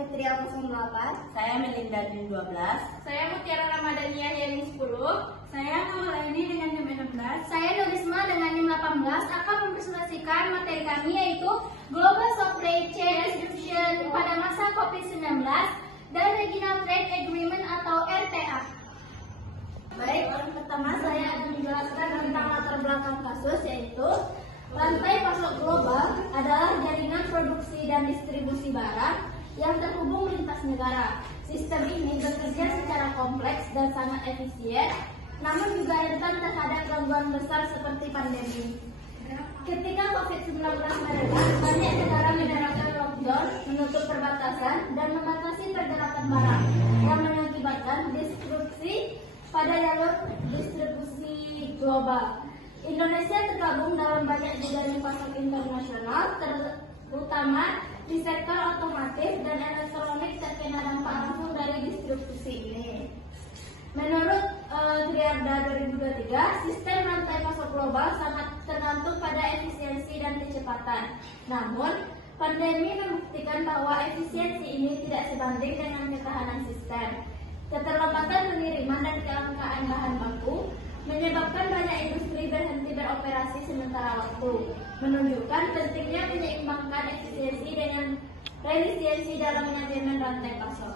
Fitria 08. Saya Melinda Din 12. Saya Mutiara Ramadhania yang 10. Saya Maulani dengan NIM 16. Saya Nurisma dengan NIM 18 akan mempresentasikan materi kami yaitu Global Supply Chain Disruption pada masa COVID-19 dan Regional Trade Agreement atau RTA. Baik, yang pertama saya akan menjelaskan tentang latar belakang kasus yaitu rantai pasok global adalah jaringan produksi dan distribusi barang yang terhubung lintas negara. Sistem ini bekerja secara kompleks dan sangat efisien, namun juga rentan terhadap gangguan besar seperti pandemi. Ketika COVID-19 mereda, banyak negara menerapkan lockdown, menutup perbatasan, dan membatasi pergerakan barang yang mengakibatkan disrupsi pada jalur distribusi global. Indonesia tergabung dalam banyak jaringan pasok internasional, terutama di sektor otomotif dan elektronik terkena dampak langsung dari distribusi ini. Menurut Triada 2023, sistem rantai pasok global sangat tergantung pada efisiensi dan kecepatan. Namun, pandemi membuktikan bahwa efisiensi ini tidak sebanding dengan ketahanan sistem. Keterlambatan pengiriman dan kelangkaan bahan baku menyebabkan banyak industri berhenti beroperasi sementara waktu, menunjukkan pentingnya menyeimbangkan efisiensi dengan resiliensi dalam manajemen rantai pasok.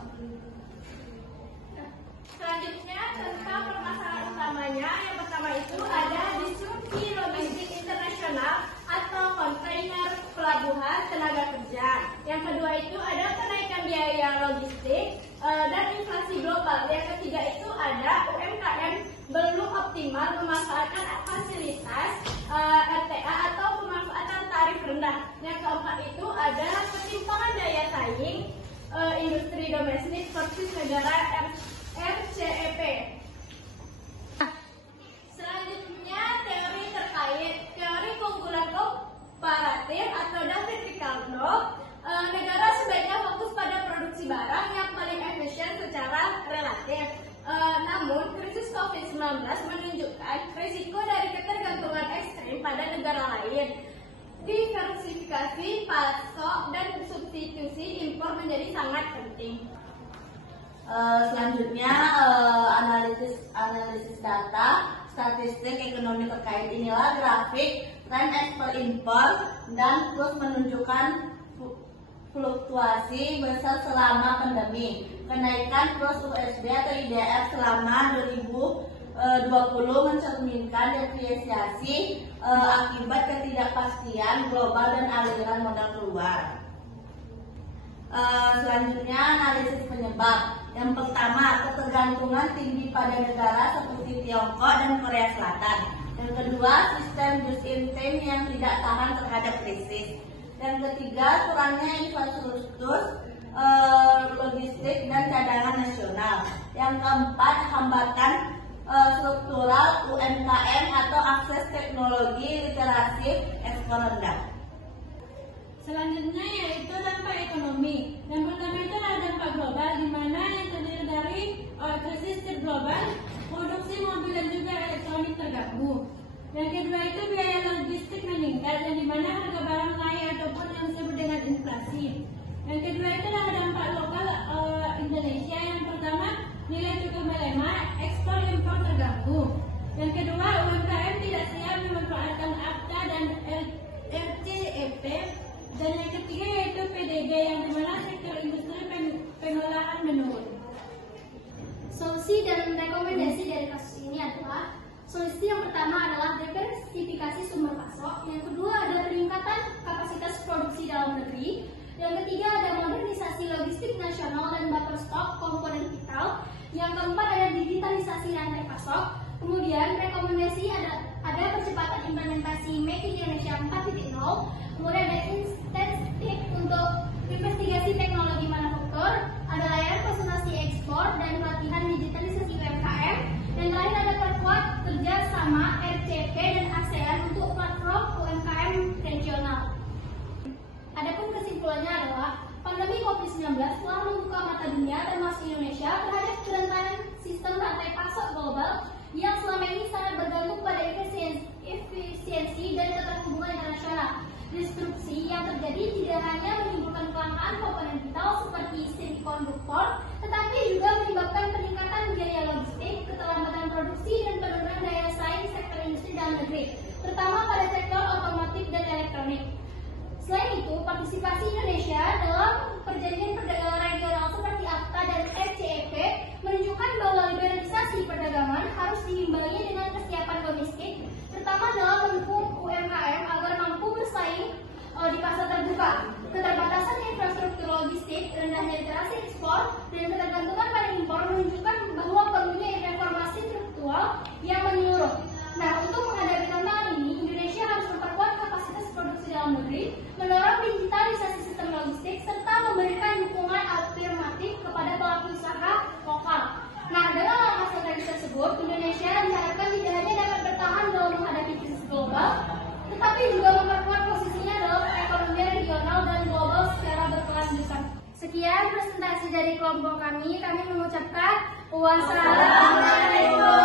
Selanjutnya tentang permasalahan utamanya, yang pertama itu ada disrupsi logistik internasional atau kontainer pelabuhan tenaga kerja. Yang kedua itu ada kenaikan biaya logistik dan inflasi global. Yang ketiga itu ada UMKM belum optimal memanfaatkan fasilitas RTA atau pemanfaatan tarif rendah. Yang keempat itu ada ketimpangan daya saing industri domestik versus negara RCEP. Selanjutnya teori terkait teori keunggulan komparatif atau vertical growth. Negara sebaiknya fokus pada produksi barang yang paling efisien secara relatif. Namun, krisis COVID-19 menunjukkan risiko dari ketergantungan ekstrim pada negara lain. Diversifikasi pasok dan substitusi impor menjadi sangat penting. Selanjutnya analisis data, statistik ekonomi terkait. Inilah grafik tren ekspor impor dan terus menunjukkan fluktuasi besar selama pandemi. Kenaikan kurs USB atau IDR selama 2020 mencerminkan depresiasi akibat ketidakpastian global dan aliran modal keluar. Selanjutnya analisis penyebab. Yang pertama, ketergantungan tinggi pada negara seperti Tiongkok dan Korea Selatan. Yang kedua, sistem just in time yang tidak tahan terhadap krisis. Yang ketiga, kurangnya infrastruktur logistik dan cadangan nasional. Yang keempat, hambatan struktural UMKM atau akses teknologi literasi ekspor rendah. Selanjutnya yaitu dampak ekonomi. Yang pertama itu adalah dampak global, di mana yang terdiri dari krisis global, produksi mobil dan juga elektronik terganggu. Yang kedua itu biaya logistik meningkat, yang di mana harga barang naik ataupun yang disebut dengan inflasi. Yang kedua itu adalah dampak lokal Indonesia. Yang pertama, nilai tukar melemah, ekspor impor terganggu. Yang kedua, UMKM tidak siap memanfaatkan APTA dan RCEP. Dan yang ketiga yaitu PDB, yang dimana sektor industri pengolahan menurun. Solusi dan rekomendasi dari kasus ini adalah: solusi yang pertama adalah diversifikasi sumber pasok, yang kedua ada peningkatan kapasitas produksi dalam negeri, yang ketiga ada modernisasi logistik nasional dan buffer stok komponen vital, yang keempat ada digitalisasi rantai pasok. Kemudian rekomendasi ada percepatan implementasi Make in Indonesia 4.0, kemudian ada insentif untuk investigasi teknologi manufaktur, ada layanan konsultasi ekspor dan pelatihan digitalisasi UMKM, dan terakhir ada perkuat kerjasama RCP dan ASEAN untuk platform UMKM regional. Adapun kesimpulannya adalah pandemi COVID-19 telah membuka mata dunia termasuk Indonesia terhadap kerentanan sistem rantai pasok global yang selama ini sangat bergantung pada efisiensi dan keterhubungan internasional. Disrupsi yang terjadi tidak hanya menimbulkan kelangkaan komponen vital seperti negeri, terutama pada sektor otomotif dan elektronik. Selain itu, partisipasi Indonesia dalam perjanjian perdagangan regional seperti AFTA dan RCEP menunjukkan bahwa liberalisasi perdagangan harus diimbangi dengan kesiapan logistik, terutama dalam mendukung UMKM agar mampu bersaing di pasar terbuka. Keterbatasan infrastruktur logistik, rendahnya literasi ekspor, dan ketergantungan pada impor menunjukkan bahwa perlunya reformasi struktural yang menyeluruh. Nah, untuk menghadapi tantangan ini, Indonesia harus memperkuat kapasitas produksi dalam negeri, mendorong digitalisasi sistem logistik, serta memberikan dukungan afirmatif kepada pelaku usaha lokal. Nah, dengan langkah strategis tersebut, Indonesia diharapkan tidak hanya dapat bertahan dalam menghadapi krisis global, tetapi juga memperkuat posisinya dalam perekonomian regional dan global secara berkelanjutan. Sekian presentasi dari kelompok kami mengucapkan wassalamualaikum.